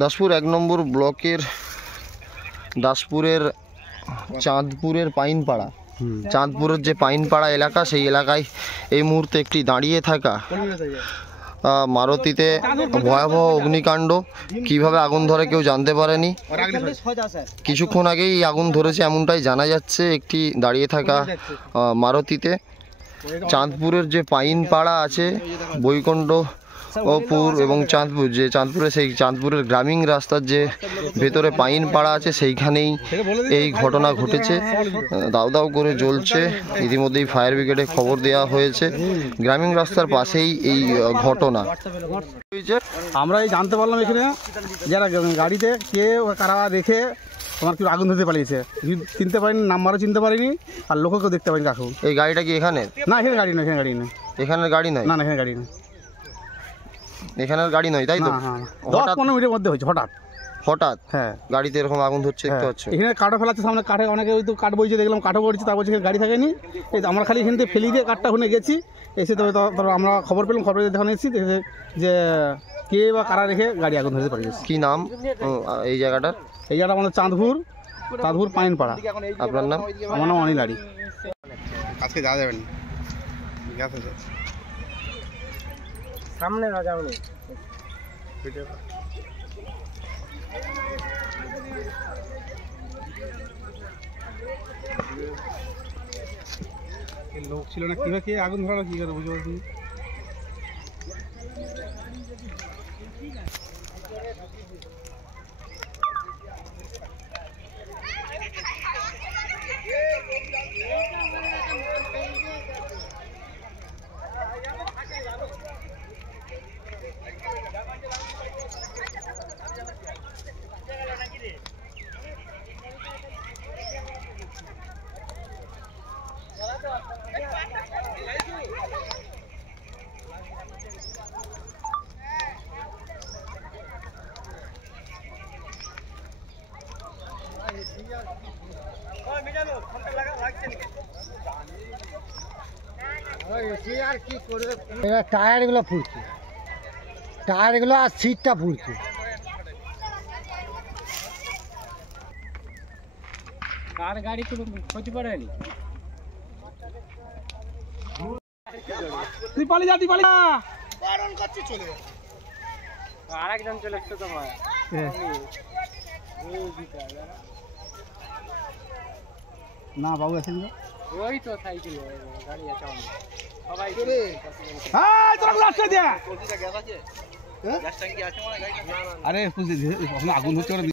দাসপুর 1 নম্বর ব্লকের দাসপুরের চাঁদপুরের পাইনপাড়া, চাঁদপুরের যে পাইনপাড়া এলাকা, সেই এলাকায় এই মুহূর্তে একটি দাঁড়িয়ে থাকা মারুতিতে ভয়াবহ অগ্নিকাণ্ড। কিভাবে আগুন ধরে কেউ জানতে পারেনি। কিছুক্ষণ আগেই আগুন ধরেছে এমনটাই জানা যাচ্ছে একটি দাঁড়িয়ে থাকা মারুতিতে। চাঁদপুরের যে পাইনপাড়া আছে, বৈকুণ্ঠপুর এবং চাঁদপুর, যে চাঁদপুরে সেই চাঁদপুরের গ্রামীণ রাস্তার যে ভেতরে পাইনপাড়া আছে সেইখানেই এই ঘটনা ঘটেছে। দাউ দাউ করে জ্বলছে। ইতিমধ্যেই ফায়ার ব্রিগেডে খবর দেওয়া হয়েছে। গ্রামীণ রাস্তার পাশেই এই ঘটনা। আমরা এই জানতে পারলাম এখানে যারা গাড়িতে কে কারা দেখে তোমার কি আগুন ধরতে পারিয়েছে, চিনতে পারিনি, নাম্বারও চিনতে পারিনি, আর লোককেও দেখতে পারিনি কাকু। এই গাড়িটা কি এখানে? না, এখানে গাড়ি নয়, এখানে গাড়ি নয়, এখানের গাড়ি নয়। না, এখানে গাড়ি নয়, এখানের গাড়ি নয়, তাই তো? 10-15 মিনিটের মধ্যে হয়েছে হঠাৎ। হ্যাঁ, গাড়িতে এরকম আগুন ধরছে দেখতে পাচ্ছ। এখানে কাঠও ফেলাচ্ছে সামনে, কাঠে অনেকে ওই তো কাঠ বইছে, দেখলাম কাঠও পড়ছে, তারপর এখানে গাড়ি থাকেনি। এই আমরা খালি এখান থেকে ফেলি দিয়ে কাঠটা ওখানে গেছি, এসে তবে আমরা খবর পেলাম, খবর যখন এসেছি যে কে বা কারা রেখে গাড়ি আগুন ধরতে পারিয়েছে। কি নাম এই জায়গাটার? এই জায়গাটা আমাদের চাঁদপুর পাইনপাড়া। আপনার নাম? আমার নাম অনিল আড়ি। আজকে যাওয়া যাবেন সামনে না যাবেন। লোক ছিল না, কিভাবে কে আগুন ধরালো কি করে বুঝতে পারছি। টায়ারগুলো ফুটছে, টায়ারগুলো আর সিটটা ফুটছে। কার গাড়ি কোনো ক্ষতি করেনি? তুই পালিয়ে যা, বারণ করছি চলে যা। আরেকজন চলে এসছে তোমার। না বাবু আছেন না, ওই তো সাইকেল গাড়ি আছে সবাই। আরে আগুন হচ্ছে